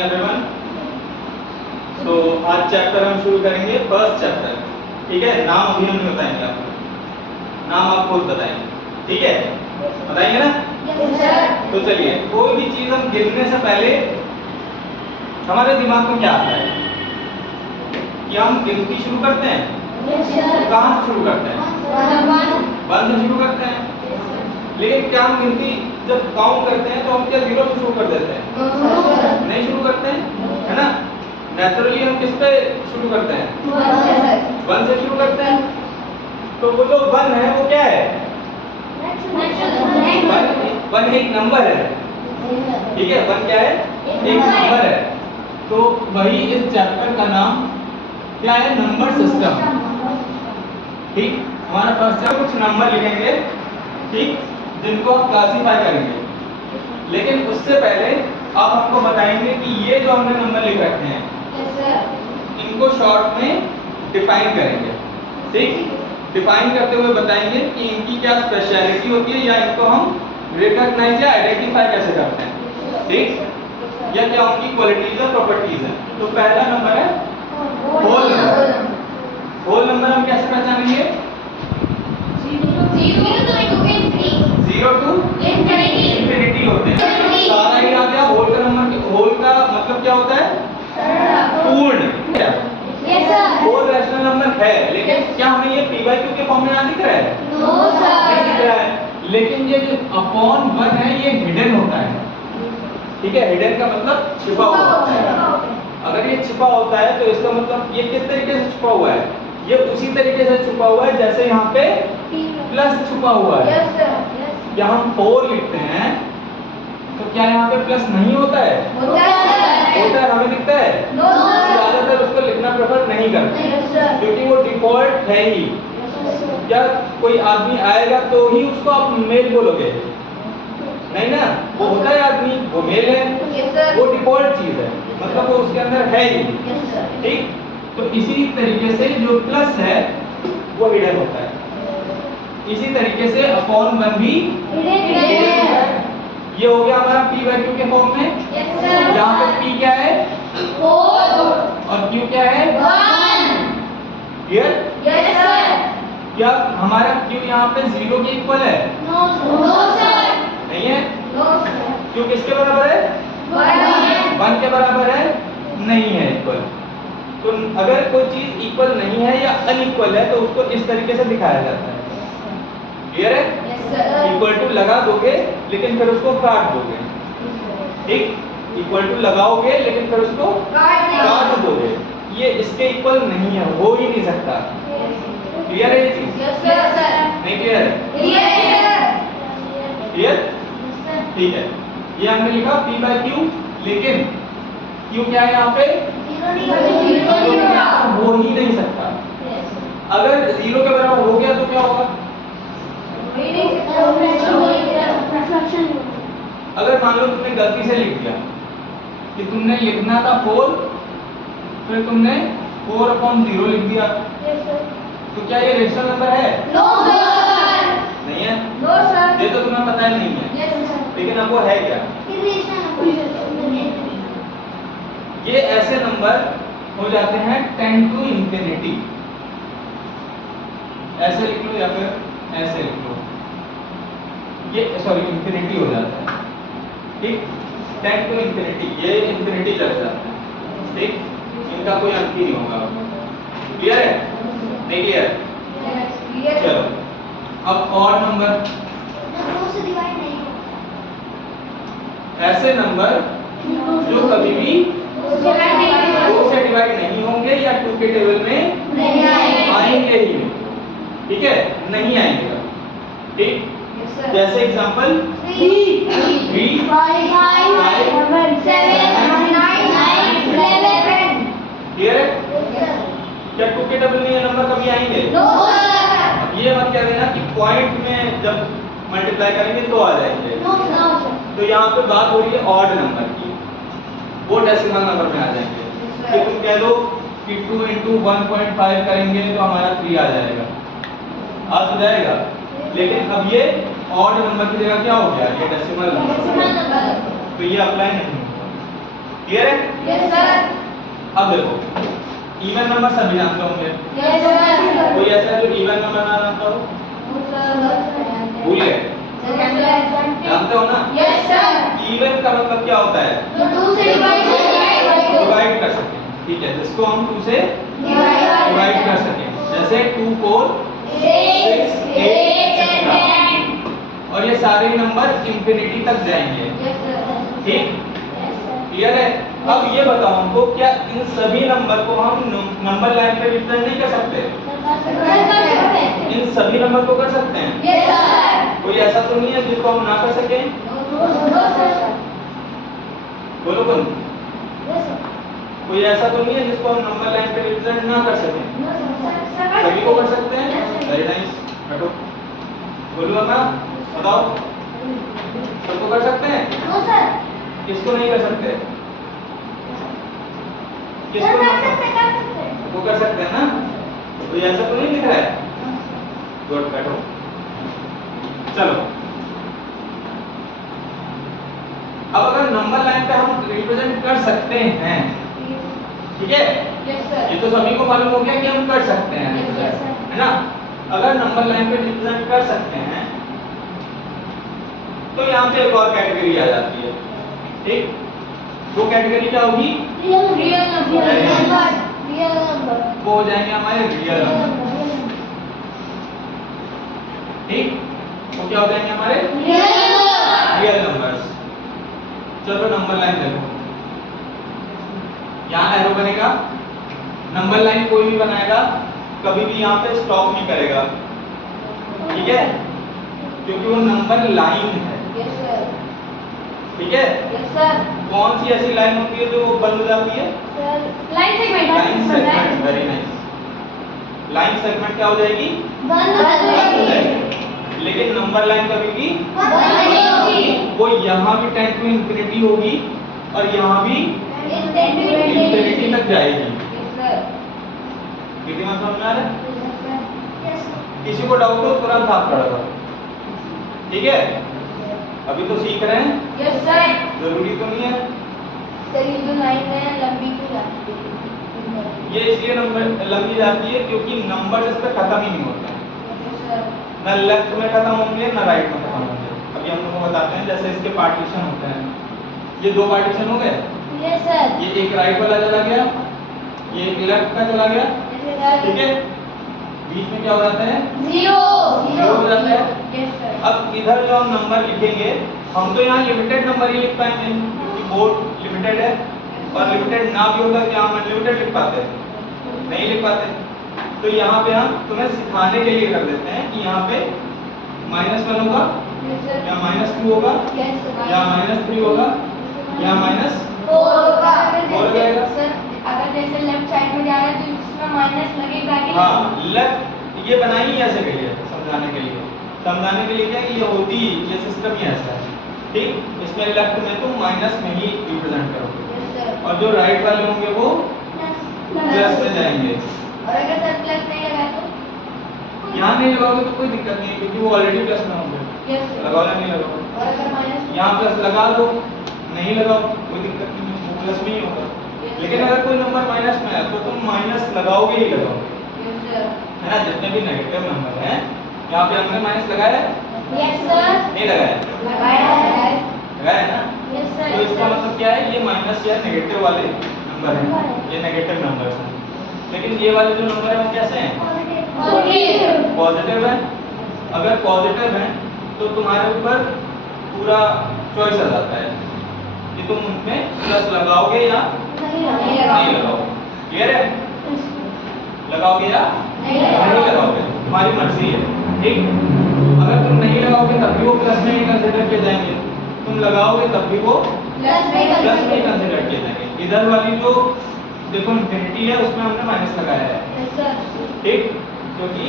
Everyone, तो आज chapter हम शुरू करेंगे फर्स्ट चैप्टर। ठीक है, नाम अभी हम नहीं बताएंगे आपको, नाम आप खुद बताएंगे। ठीक है, बताएंगे ना? Yes sir. तो चलिए, कोई भी चीज हम गिनने से पहले हमारे दिमाग में क्या आता है कि हम गिनती शुरू करते हैं। Yes sir. कहाँ से शुरू करते हैं? वन से शुरू करते हैं। लेकिन क्या हम गिनती जब काउंट करते हैं तो हम क्या जीरो से शुरू कर देते हैं? नहीं शुरू करते हैं, है ना? नेचुरली हम किस पे शुरू करते हैं? वन से शुरू करते हैं। तो वो जो वन है वो क्या है? वन एक नंबर है। ठीक है, वन क्या है? एक नंबर है। तो वही इस चैप्टर का नाम क्या है? Number system. ठीक, हमारा फर्स्ट चैप्टर कुछ नंबर लिखेंगे, ठीक, जिनको आप क्लासीफाई करेंगे। लेकिन उससे पहले आप हमको बताएंगे कि ये जो हमने नंबर लिख रखे हैं इनको शॉर्ट में डिफाइन करेंगे। ठीक, डिफाइन करते हुए बताएंगे कि इनकी क्या स्पेशलिटी होती है या इनको हम रिकॉग्नाइज या आइडेंटिफाई कैसे करते हैं। ठीक, या क्या उनकी क्वालिटीज और प्रॉपर्टीज है। तो पहला नंबर है होल नंबर। होल नंबर हम कैसे पहचानेंगे? 0 टू इंफिनिटी होते हैं। सारा ही आ गया। होल का नंबर, होल का मतलब क्या होता है? पूर्ण। होल रैशनल नंबर है, लेकिन क्या हमें ये p/q के फॉर्म में यहाँ दिख रहा है? नहीं दिख रहा है। लेकिन ये जो अपॉन 1 है ये हिडन होता है। ठीक है, हिडन का मतलब छिपा हुआ होता है। अगर ये छिपा होता है तो इसका मतलब ये किस तरीके से छुपा हुआ है? ये उसी तरीके से छुपा हुआ है जैसे यहाँ पे प्लस छुपा हुआ है। या हम 4 लिखते हैं तो क्या यहाँ पे प्लस नहीं होता है? होता है, हमें दिखता है। ज्यादातर उसको लिखना प्रेफर नहीं करते क्योंकि वो डिफॉल्ट है ही। क्या कोई आदमी आएगा तो ही उसको आप मेल बोलोगे? नहीं ना, वो होता है आदमी, वो मेल है, वो डिफॉल्ट चीज है, मतलब वो उसके अंदर है ही। ठीक, तो इसी तरीके से जो प्लस है वो हिडन होता है। इसी तरीके से अपॉन 1 भी हिडन होता है। ये हो गया हमारा p/q के फॉर्म में। यहाँ पे p क्या है? 4 और q क्या है? 1। क्लियर? क्या हमारा q यहाँ पे 0 के इक्वल है? नहीं है। q किसके बराबर है? 1 के बराबर है? नहीं है इक्वल। तो अगर कोई चीज इक्वल नहीं है या अनइक्वल है तो उसको इस तरीके से दिखाया जाता है। क्लियर है? इक्वल टू लगा दोगे लेकिन फिर उसको काट दोगे। ठीक, इक्वल टू लगाओगे लेकिन फिर उसको काट दोगे। ये इसके इक्वल नहीं है, हो ही नहीं सकता। क्लियर है ये चीज? नहीं क्लियर है? क्लियर? ठीक है, ये हमने लिखा p/q, लेकिन q क्या है यहाँ पे? हो ही नहीं सकता। अगर 0 के बराबर हो गया तो क्या होगा? अगर मान लो तुमने गलती से लिख दिया कि तुमने लिखना था 4, फिर तुमने 4/0 लिख दिया, तो क्या ये रेशनल नंबर है? नहीं है। ये तो तुम्हें पता ही नहीं है। लेकिन अब वो है क्या? ये ऐसे नंबर हो जाते हैं 10 टू इंफिनिटी। ऐसे लिख लो या फिर ऐसे लिख लो, ये सॉरी इंफिनिटी हो जाता है। ठीक, 10 टू इंफिनिटी, ये इंफिनिटी चल जाता है। ठीक, इनका कोई अंत ही नहीं होगा। क्लियर है? नहीं क्लियर? चलो, अब और नंबर, ऐसे नंबर जो कभी भी 2 से डिवाइड नहीं होंगे या 2 के टेबल में आएंगे ही। ठीक है, नहीं आएंगे। ठीक, जैसे एग्जांपल 3, 5, 7, 9, 11। क्लियर है? क्या 2 के टेबल में ये नंबर कभी आएंगे? अब ये मत कह देना कि पॉइंट में जब मल्टीप्लाई करेंगे तो आ जाएंगे। तो यहाँ पे बात हो रही है ऑड नंबर की, वो डेसिमल नंबर में आ जाएंगे। तो तुम कह दो कि 2 × 1.5 करेंगे तो हमारा 3 आ जाएगा, आ तो जाएगा। लेकिन अब ये ऑड नंबर की जगह क्या हो गया? ये डेसिमल नंबर, तो ये अप्लाई नहीं होगा। क्लियर है? अब देखो इवन नंबर सभी जानते होंगे, कोई ऐसा है जो इवन नंबर ना जानता हो? भूल गए? जानते हो ना? इवन का मतलब क्या होता है? डिवाइड कर सकें, ठीक है, जिसको हम 2 से डिवाइड कर सकें, जैसे 2 4 6 8 और ये सारे नंबर इंफिनिटी तक जाएंगे, ठीक, क्लियर है? अब ये बताओ हमको, क्या इन सभी नंबर को हम नंबर लाइन पे रिप्रेजेंट नहीं कर सकते? इन सभी नंबर को कर सकते हैं? कोई ऐसा तो नहीं है जिसको हम ना कर सकें? बोलो कौन? कोई ऐसा तो नहीं है जिसको हम नंबर लाइन पे रिप्रेजेंट ना कर सकें? सभी को कर सकते हैं। वेरी नाइस, हटो, बोलो ना, बताओ, सबको कर सकते हैं? किसको नहीं कर सकते? किसको नहीं कर सकते? वो कर सकते हैं ना? कोई ऐसा तो नहीं दिख रहा है? गुड, बैठो, चलो। अब अगर नंबर लाइन पे हम रिप्रेजेंट कर सकते हैं, ठीक है, ये तो सभी को मालूम हो गया कि हम कर सकते हैं, है ना? अगर नंबर लाइन पे रिप्रेजेंट कर सकते हैं तो यहाँ पे एक और कैटेगरी आ जाती है, ठीक, वो कैटेगरी क्या होगी? रियल नंबर, वो हो जाएंगे हमारे रियल नंबर, ठीक, वो क्या हो जाएंगे हमारे रियल नंबर्स। चलो नंबर लाइन देखो, यहाँ एरो बनेगा, नंबर लाइन कोई भी बनाएगा कभी भी यहाँ पे स्टॉप नहीं करेगा, ठीक है, क्योंकि वो नंबर लाइन है, ठीक है। कौन सी ऐसी लाइन होती है जो बंद हो जाती है? Line segment, very nice, line segment क्या हो जाएगी? बंद हो जाएगी, लेकिन नंबर लाइन कभी भी वो यहाँ भी 10 टू इंफिनिटी होगी और यहाँ भी इंफिनिटी तक जाएगी। कितनी बात समझ में आ रहा है? किसी को डाउट हो तुरंत हाथ खड़ा करो, ठीक है, अभी तो सीख रहे हैं। यस सर, जरूरी तो नहीं है सर, ये जो लाइन है लंबी क्यों जाती है? ये इसलिए नंबर लंबी जाती है क्योंकि नंबर इस पे खत्म ही नहीं होता, ना लेफ्ट में खत्म होंगे ना राइट में खत्म होंगे। अभी हम लोगों को बताते हैं, जैसे इसके पार्टीशन होते हैं, ये 2 पार्टीशन हो गए, यस सर, ये एक राइट वाला चला गया, ये एक लेफ्ट का चला गया, ठीक है, बीच में क्या हो जाता है? जीरो हो जाता है। अब इधर जो हम नंबर लिखेंगे, हम तो यहाँ लिमिटेड नंबर ही लिख पाएंगे क्योंकि बोर्ड लिमिटेड है, और लिमिटेड ना भी होता क्या हम अनलिमिटेड लिख पाते? नहीं लिख पाते। तो यहाँ पे हम तुम्हें सिखाने के लिए कर देते हैं कि यहाँ पे -1 होगा या -2 होगा या -3 होगा या -4 होगा। सर अगर जैसे लेफ्ट साइड में जा रहा है तो इसमें माइनस लगेगा कि? हाँ, लेफ्ट ये बनाई ही ऐसे गई है समझाने के लिए क्या कि ये होती, ये सिस्टम ही ऐसा है, ठीक, इसमें लेफ्ट में तुम माइनस में ही रिप्रेजेंट करोगे और जो राइट वाले होंगे वो प्लस में जाएंगे। और अगर सर प्लस नहीं लगा तो? यहाँ नहीं लगाओगे तो कोई दिक्कत नहीं, क्योंकि वो ऑलरेडी प्लस में होंगे, लगाओ या नहीं लगाओ। और अगर माइनस, यहाँ प्लस लगा दो, नहीं लगाओ कोई दिक्कत नहीं, वो प्लस में ही होगा। लेकिन अगर कोई नंबर माइनस में है तो तुम माइनस लगाओगे ही लगाओगे, है ना? जितने भी नेगेटिव नंबर हैं, यहाँ पे हमने माइनस लगाया है? Yes sir. नहीं लगाया? लगाया है ना? Yes sir. तो इसका मतलब क्या है? ये माइनस या नेगेटिव वाले नंबर हैं, ये नेगेटिव नंबर्स हैं। लेकिन ये वाले जो नंबर है वो कैसे हैं? पॉजिटिव है। अगर पॉजिटिव है तो तुम्हारे ऊपर पूरा चॉइस आ जाता है कि तुम उनमें प्लस लगाओगे या नहीं लगाओगे। क्लियर है? लगाओगे या नहीं लगाओगे, तुम्हारी मर्जी है, ठीक। अगर तुम नहीं लगाओगे तब भी वो प्लस में ही कंसीडर किए जाएंगे, तुम लगाओगे तब भी वो प्लस में ही कंसीडर किए जाएंगे। इधर वाली जो देखो इंफिनिटी है उसमें हमने माइनस लगाया है, ठीक, क्योंकि